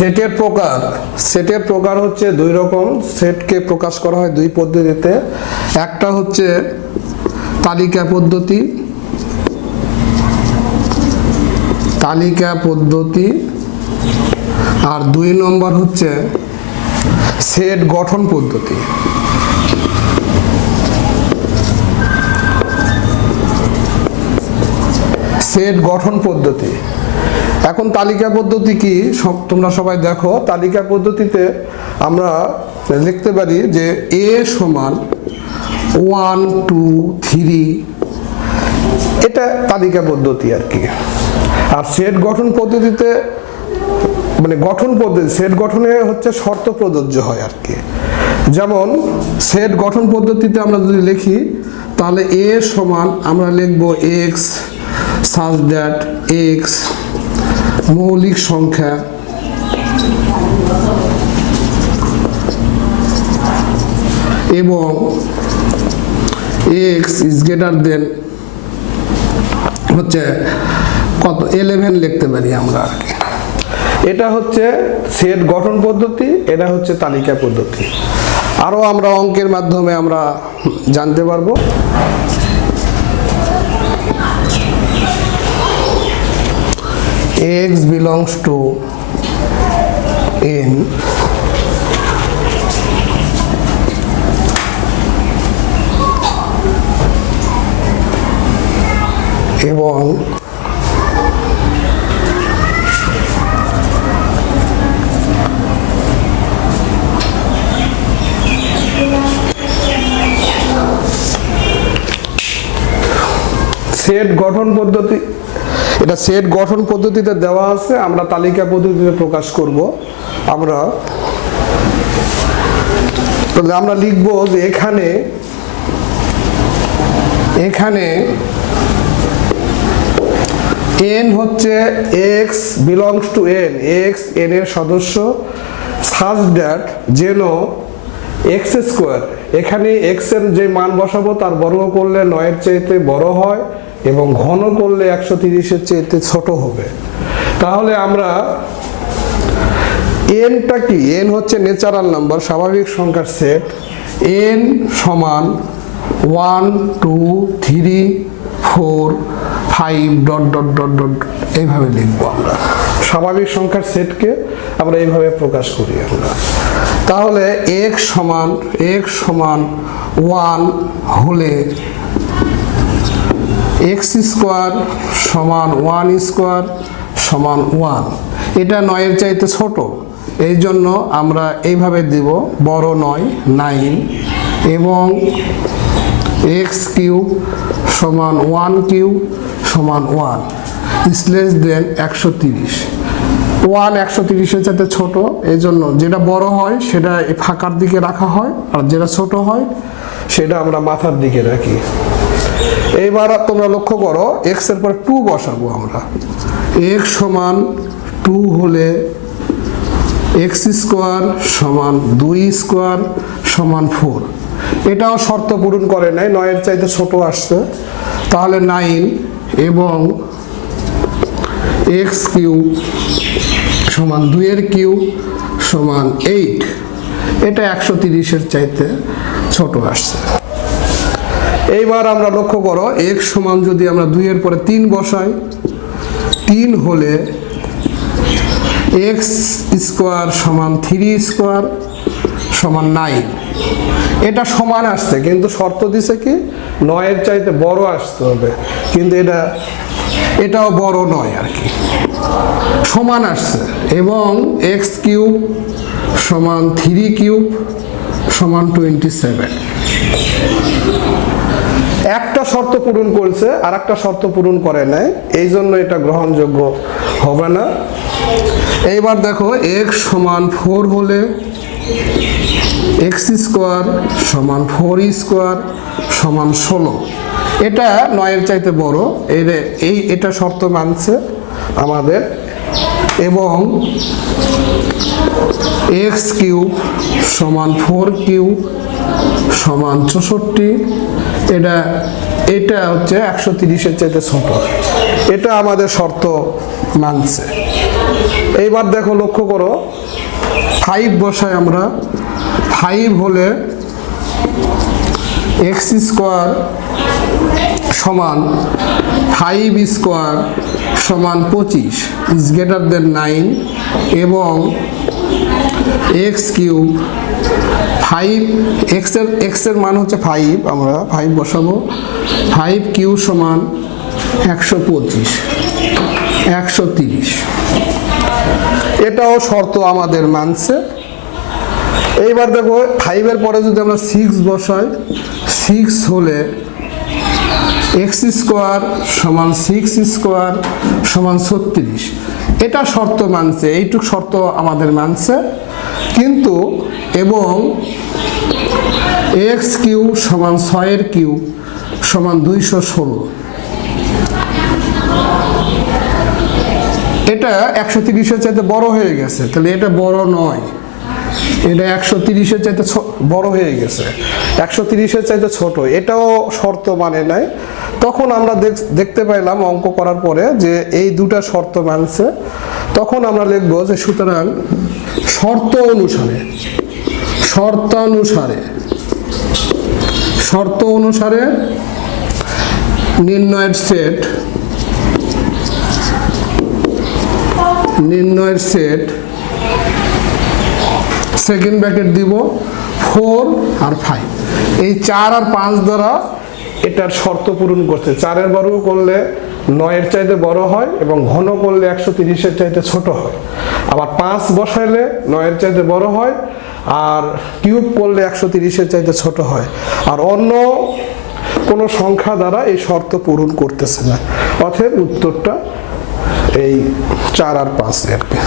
সেটের প্রকার হচ্ছে দুই রকম। সেটকে প্রকাশ করা হয় দুই পদ্ধতিতে। একটা হচ্ছে তালিকা পদ্ধতি, আর 2 নম্বর হচ্ছে সেট গঠন পদ্ধতি। সেট গঠন পদ্ধতি। এখন তালিকা পদ্ধতি কি তোমরা সবাই দেখো। তালিকা পদ্ধতিতে আমরা লিখতে পারি যে a সমান 1 2 3, এটা তালিকা পদ্ধতি আর কি। আর সেট গঠন পদ্ধতিতে মানে সেট গঠনে হচ্ছে শর্ত প্রযোজ্য হয় আর কি। যেমন সেট গঠন পদ্ধতিতে আমরা যদি লিখি তাহলে a সমান আমরা লিখব x such that x মৌলিক সংখ্যা এবং x is greater than হচ্ছে কত 11 লিখতে পারি আমরা আর কি। এটা হচ্ছে সেট গঠন পদ্ধতি, এটা হচ্ছে তালিকা পদ্ধতি। আরো আমরা অঙ্কের মাধ্যমে আমরা জানতে পারবো। x belongs to n এবং সেট গঠন পদ্ধতি, এটা সেট গঠন পদ্ধতিতে দেওয়া আছে। আমরা তালিকা পদ্ধতিতে প্রকাশ করব। আমরা লিখব যে এখানে n হচ্ছে x belongs to n, x n এর সদস্য, such that যেন x স্কয়ার, এখানে x এর যে মান বসাবো তার বর্গ করলে 9 এর চাইতে বড় হয় এবং ঘন করলে 130 এর চাইতে ছোট হবে। তাহলে আমরা n-টা কি, n হচ্ছে ন্যাচারাল নাম্বার, স্বাভাবিক সংখ্যার সেট। n সমান 1 2 3 4 5 ডট ডট ডট ডট এইভাবে লিখবো আমরা। স্বাভাবিক সংখ্যার সেটকে আমরা এইভাবে প্রকাশ করি আমরা। তাহলে x সমান 1 হলে x স্কয়ার সমান 1 স্কয়ার সমান 1, এটা 9 এর চাইতে ছোট, এই জন্য আমরা এইভাবে দিব বড় 9 এবং x কিউব সমান 1 কিউব সমান 1 is less than 130। 1 130 এর চাইতে ছোট, এই জন্য যেটা বড় হয় সেটা ফাঁকার দিকে রাখা হয়, আর যেটা ছোট হয় সেটা আমরা মাথার দিকে রাখি। এইবার তোমরা লক্ষ্য করো x এর পর 2 বসাবো আমরা। x সমান 2 হলে x স্কয়ার সমান 2 স্কয়ার সমান 4, এটাও শর্ত পূরণ করে নাই, 9 এর চাইতে ছোট আসছে। তাহলে 9 এবং x কিউব সমান 2 এর কিউব সমান 8, এটা 130 এর চাইতে ছোট আসছে। এইবার আমরা লক্ষ্য করো x সমান যদি আমরা 2 এর পরে 3 বসাই, 3 হলে x স্কয়ার সমান 3 স্কয়ার সমান 9, এটা সমান আসছে কিন্তু শর্ত দিছে কি 9 এর চাইতে বড় আসতে হবে, কিন্তু এটাও বড় নয় আর কি, সমান আসছে। এবং x কিউব সমান 3 কিউব সমান 27, একটা শর্ত পূরণ করেছে আর একটা শর্ত পূরণ করে নাই, এই জন্য এটা গ্রহণযোগ্য হবে না। এইবার দেখো x সমান 4 হলে x স্কয়ার সমান 4 স্কয়ার সমান 16, এটা 9 এর চাইতে বড়, এটা শর্ত মানছে আমাদের। এবং x কিউব সমান 4 কিউব সমান 64, এটা হচ্ছে 130 এর চাইতে ছোট, এটা আমাদের শর্ত মানছে। এইবার দেখো, লক্ষ্য করো, 5 বসাই আমরা। 5 হলে এক্স স্কোয়ার সমান 5 স্কোয়ার সমান 25 ইজ গ্রেটার দেন 9, এবং এক্স কিউব 5 এক্সের মান হচ্ছে 5, আমরা 5 বসাবো। 5 কিউ সমান 125 130। এটাও শর্ত আমাদের মানছে। এইবার দেখো, 5-এর পরে যদি আমরা 6 বসাই, 6 হলে এক্স স্কোয়ার সমান 6 স্কোয়ার সমান 36। এটা শর্ত মানছে, এইটুক শর্ত আমাদের মানছে। কিন্তু এবং এক্স কিউ সমান 6-এর কিউ সমান 216, এটা 130-এর চাইতে বড় হয়ে গেছে, তাহলে এটা বড় নয়, এটা 130-এর চাইতে বড় হয়ে গেছে, 130-এর চাইতে ছোট, এটাও শর্ত মানে নাই। তখন আমরা দেখতে পাইলাম অঙ্ক করার পরে যে এই দুটা শর্ত মানছে। তখন আমরা লিখবো যে সুতরাং শর্ত অনুসারে নির্ণয়ের সেট সেকেন্ড ব্র্যাকেট দিব 4 আর 5, এই 4 আর 5 দ্বারা এটার শর্ত পূরণ করছে। 4-এর বর্গ করলে 9-এর চাইতে বড় হয় এবং ঘন করলে 130-এর চাইতে ছোট হয়। আবার 5 বসাইলে 9-এর চাইতে বড় হয়, আর কিউব করলে 130-এর চাইতে ছোট হয়। আর অন্য কোনো সংখ্যা দ্বারা এই শর্ত পূরণ করতেছে না। অতএব উত্তরটা এই 4 আর 5 আর কি।